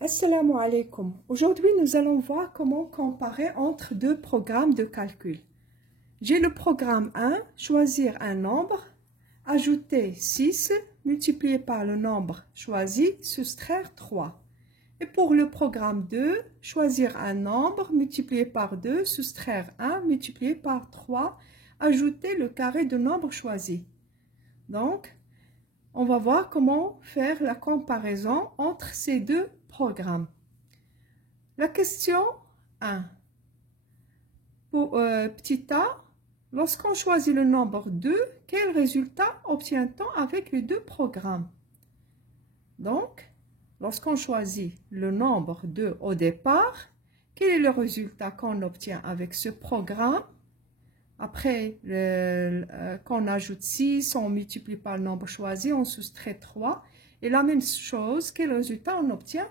Assalamu alaikum. Aujourd'hui, nous allons voir comment comparer entre deux programmes de calcul. J'ai le programme 1, choisir un nombre, ajouter 6, multiplier par le nombre choisi, soustraire 3. Et pour le programme 2, choisir un nombre, multiplier par 2, soustraire 1, multiplier par 3, ajouter le carré de nombre choisi. Donc, on va voir comment faire la comparaison entre ces deux programmes. La question 1. Pour petit a, lorsqu'on choisit le nombre 2, quel résultat obtient-on avec les deux programmes? Donc, lorsqu'on choisit le nombre 2 au départ, quel est le résultat qu'on obtient avec ce programme? Après, quand on ajoute 6, on multiplie par le nombre choisi, on soustrait 3. Et la même chose, quel résultat on obtient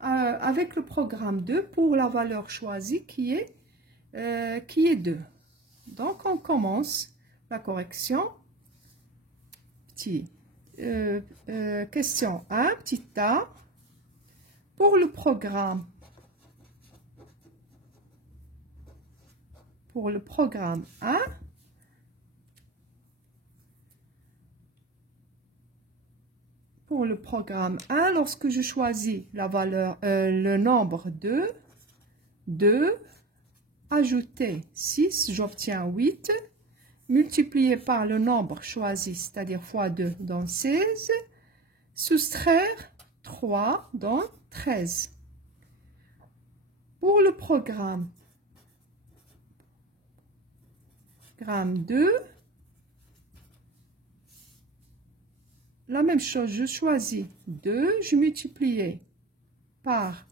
avec le programme 2 pour la valeur choisie qui est 2. Donc, on commence la correction. Question 1, petit a. Pour le programme 1, lorsque je choisis la valeur, le nombre 2, ajouter 6, j'obtiens 8, multiplier par le nombre choisi, c'est-à-dire fois 2, donc 16, soustraire 3, donc 13. Pour le programme 2, la même chose, je choisis 2, je multiplie par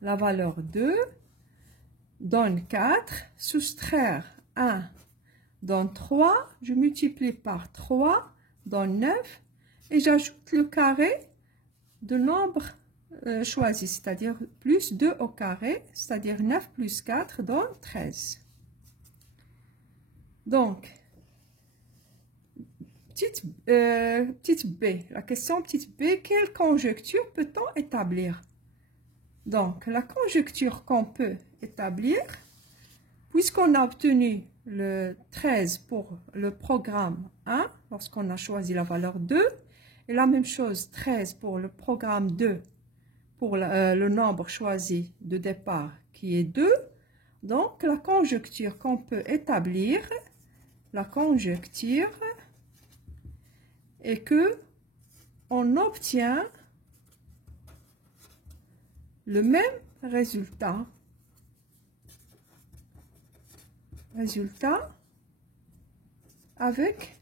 la valeur 2, donne 4, soustraire 1, donne 3, je multiplie par 3, donne 9, et j'ajoute le carré de nombre choisi, c'est-à-dire plus 2 au carré, c'est-à-dire 9 plus 4 donne 13. Donc, petite b, la question petite b, quelle conjecture peut-on établir? Donc, la conjecture qu'on peut établir, puisqu'on a obtenu le 13 pour le programme 1, lorsqu'on a choisi la valeur 2, et la même chose 13 pour le programme 2, pour le nombre choisi de départ qui est 2, donc la conjecture qu'on peut établir, la conjecture est que on obtient le même résultat avec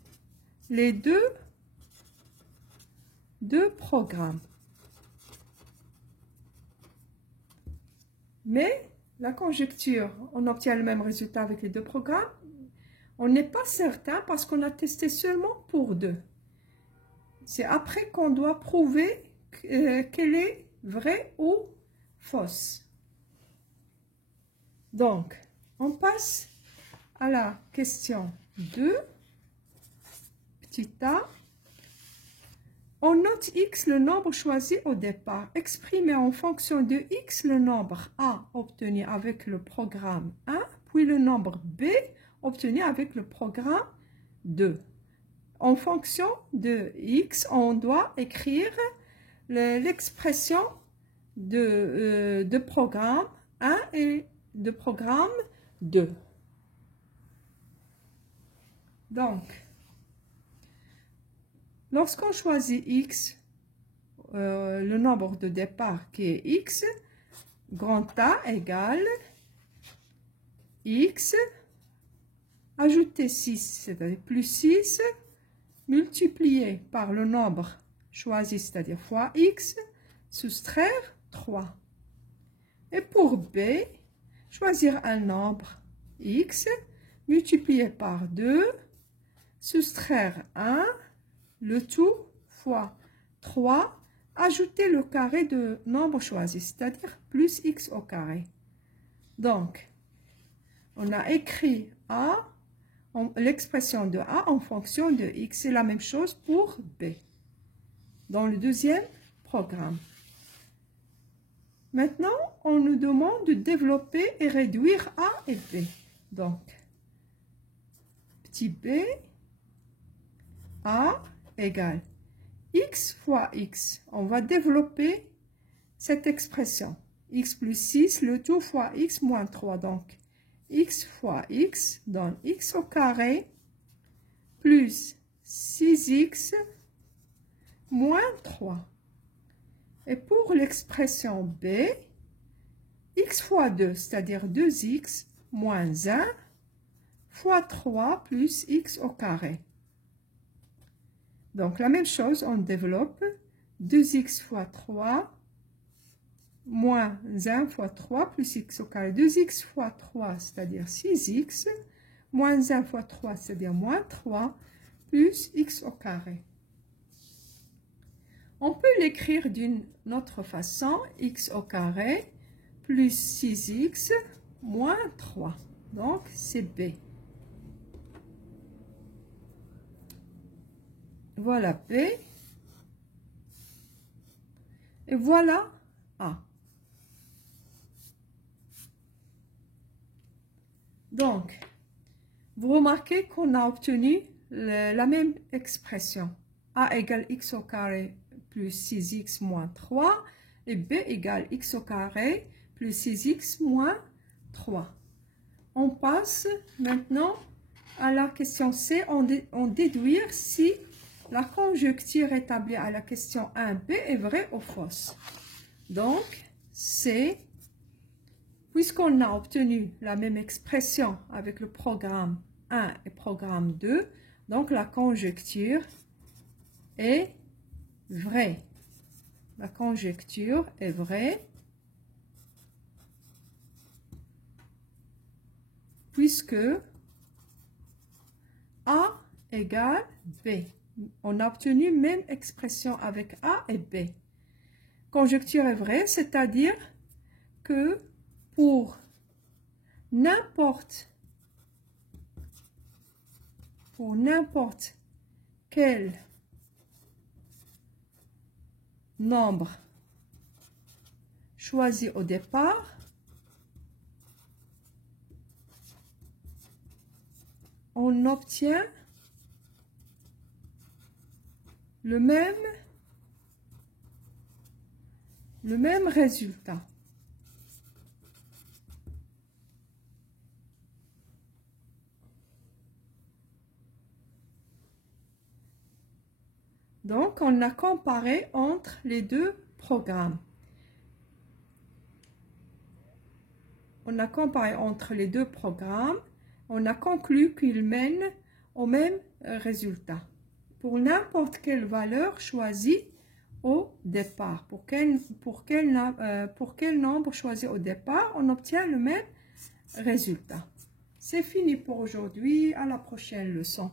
les deux programmes. Mais la conjecture, on obtient le même résultat avec les deux programmes. On n'est pas certain parce qu'on a testé seulement pour 2. C'est après qu'on doit prouver qu'elle est vraie ou fausse. Donc, on passe à la question 2, petit a. On note x le nombre choisi au départ. Exprimer en fonction de x le nombre a obtenu avec le programme 1, puis le nombre b obtenu avec le programme 2. En fonction de x, on doit écrire l'expression de programme 1 et de programme 2. Donc, lorsqu'on choisit x, le nombre de départ qui est x, grand A égale x, ajouter 6, c'est-à-dire plus 6, multiplié par le nombre choisi, c'est-à-dire fois x, soustraire 3. Et pour b, choisir un nombre x, multiplié par 2, soustraire 1, le tout fois 3, ajouter le carré de nombre choisi, c'est-à-dire plus x au carré. Donc, on a écrit a, l'expression de a en fonction de x. C'est la même chose pour b. Dans le deuxième programme. Maintenant, on nous demande de développer et réduire A et B. Donc, petit b, A égale x fois x. On va développer cette expression. X plus 6, le tout fois x moins 3. Donc, x fois x donne x au carré plus 6x moins 3. Et pour l'expression b, x fois 2, c'est-à-dire 2x moins 1 fois 3 plus x au carré. Donc, la même chose, on développe 2x fois 3 moins 1 fois 3 plus x au carré. 2x fois 3, c'est-à-dire 6x, moins 1 fois 3, c'est-à-dire moins 3, plus x au carré. On peut l'écrire d'une autre façon, x au carré plus 6x moins 3. Donc, c'est b. Voilà b. Et voilà a. Donc, vous remarquez qu'on a obtenu la même expression. A égale x au carré plus 6x moins 3 et b égale x au carré plus 6x moins 3. On passe maintenant à la question C, on déduire si la conjecture établie à la question 1b est vraie ou fausse. Donc, C, puisqu'on a obtenu la même expression avec le programme 1 et programme 2, donc la conjecture est vraie. La conjecture est vraie puisque A égale B. On a obtenu même expression avec A et B. Conjecture est vraie, c'est-à-dire que pour n'importe quel nombre choisi au départ, on obtient le même résultat. Donc, on a comparé entre les deux programmes. On a comparé entre les deux programmes. On a conclu qu'ils mènent au même résultat. Pour n'importe quelle valeur choisie au départ. Pour quel nombre choisi au départ, on obtient le même résultat. C'est fini pour aujourd'hui. À la prochaine leçon.